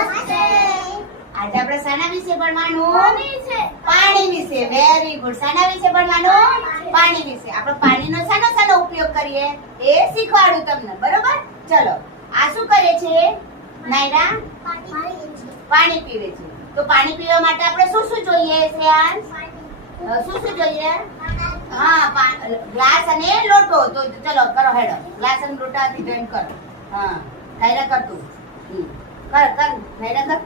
આજે આપણે શાના વિશે ભણવાનું? પાણી વિશે. વેરી ગુડ શાના વિશે ભણવાનું? પાણી વિશે. આપણે પાણીનો શાનો શાનો ઉપયોગ કરીએ. એ શીખવાડું તમને. બરોબર? ચલો. આ શું કરે છે નાયરા? પાણી પીવે છે. તો પાણી પીવા માટે આપણે શું શું જોઈએ શ્રેયાંશ શું શું જોઈએ? હા ગ્લાસ અને લોટો. તો ચલો કરો હેડો. ગ્લાસ અને લોટાથી જોઈન કરો. હા નાયરા કરતું. હમ. કર કર કર.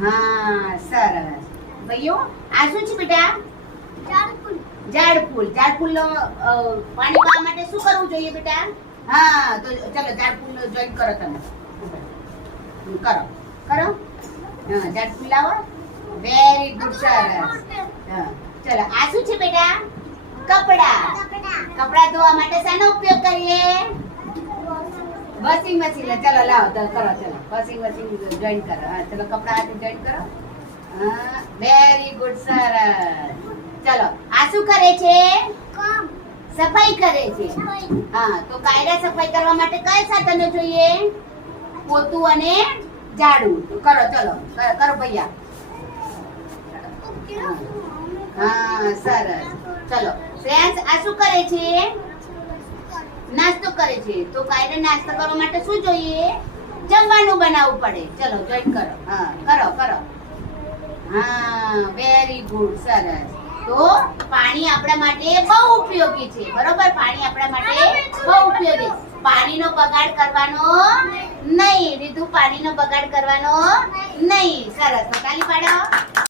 હા સરસ. ભાઈઓ આ શું છે બેટા? ઝાડ ફૂલ ઝાડ ફૂલનો પાણી પાવા માટે શું કરવું જોઈએ બેટા? હા તો ચલો ઝાડ ફૂલ જોઈન કરો તમે. કરો. કરો? હા ઝાડ ફૂલ લાવો. વેરી ગુડ સરસ. હા ચલો આ શું છે બેટા? કપડા. કપડા ધોવા માટે શાનો ઉપયોગ કરીએ? વોશિંગ મશીન ચલો લાવો તો કરો ચલો. વોશિંગ મશીન જોઈન કરો. હા ચલો કપડા હાથે જોઈન કરો. હા વેરી ગુડ સરસ. ચલો આ શું કરે છે? સફાઈ કરે છે. હા તો કાયદા સફાઈ કરવા માટે કયા સાધનો જોઈએ? પોતું અને ઝાડુ. કરો ચલો કરો કરો ભૈયા. હા સરસ. ચલો ફ્રેન્ડ્સ આ શું કરે છે? નાસ્તો કરે છે. તો કાયદે નાસ્તો કરવા માટે શું જોઈએ? જમવાનું બનાવવું પડે. ચલો જોઈન કરો. હા, કરો કરો. હા વેરી ગુડ સરસ. તો પાણી આપણા માટે બહુ ઉપયોગી છે. બરોબર? પાણી આપણા માટે બહુ ઉપયોગી. પાણીનો બગાડ કરવાનો નહીં. રીધુ પાણીનો બગાડ કરવાનો નહીં. સરસ. કાલી પાડો.